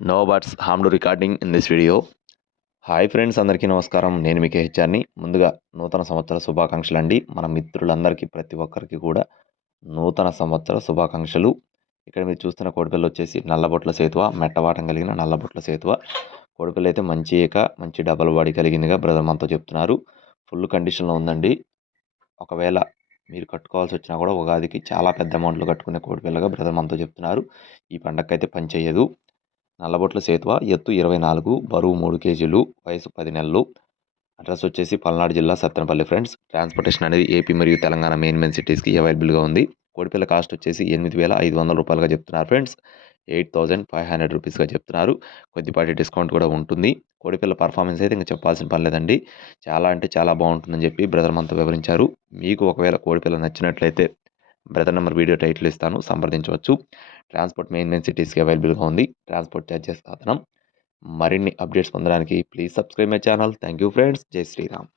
No buts harm to recording in this video. Hi friends, అందరికీ నమస్కారం. నేను మీకు హెచ్ఆర్ని. ముందుగా నూతన సంవత్సర శుభాకాంక్షలు అండి. మన మిత్రులందరికీ ప్రతి ఒక్కరికి కూడా నూతన సంవత్సర శుభాకాంక్షలు. ఇక్కడ మీరు చూస్తున్న కోడిపిల్ల వచ్చేసి నల్లబొట్ల సేతువ, మెట్టవాటం కలిగిన నల్లబొట్ల సేతువ. కోడిపిల్ల అయితే మంచి మంచి డబల్ బాడీ కలిగిందిగా బ్రదర్ మనతో చెప్తున్నారు. ఫుల్ కండిషన్లో ఉందండి. ఒకవేళ మీరు కట్టుకోవాల్సి వచ్చినా కూడా ఉగాదికి చాలా పెద్ద అమౌంట్లో కట్టుకునే కోడిపిల్లగా బ్రదర్ మనతో చెప్తున్నారు. ఈ పండగకైతే పని చేయదు. నల్లబొట్ల సేతువ, ఎత్తు 24, బరువు 3 కేజీలు, వయసు 10 నెలలు. అడ్రస్ వచ్చేసి పల్నాడు జిల్లా సత్తెనపల్లి ఫ్రెండ్స్. ట్రాన్స్పోర్టేషన్ అనేది ఏపీ మరియు తెలంగాణ మెయిన్ సిటీస్కి అవైలబుల్గా ఉంది. కోడిపిల్ల కాస్ట్ వచ్చేసి 8,500 రూపాయలుగా చెప్తున్నారు ఫ్రెండ్స్. 8,500 రూపీస్గా చెప్తున్నారు. కొద్దిపాటి డిస్కౌంట్ కూడా ఉంటుంది. కోడిపిల్ల పర్ఫార్మెన్స్ అయితే ఇంకా చెప్పాల్సిన పని లేదండి. చాలా అంటే చాలా బాగుంటుందని చెప్పి బ్రదర్ మనతో వివరించారు. మీకు ఒకవేళ కోడిపిల్ల నచ్చినట్లయితే బ్రదర్ నెంబర్ వీడియో టైటిల్ ఇస్తాను, సంప్రదించవచ్చు. ట్రాన్స్పోర్ట్ మెయిన్ సిటీస్కి అవైలబుల్గా ఉంది. ట్రాన్స్పోర్ట్ ఛార్జెస్ అదనం. మరిన్ని అప్డేట్స్ పొందడానికి please subscribe my channel. Thank you friends. జై శ్రీరామ్.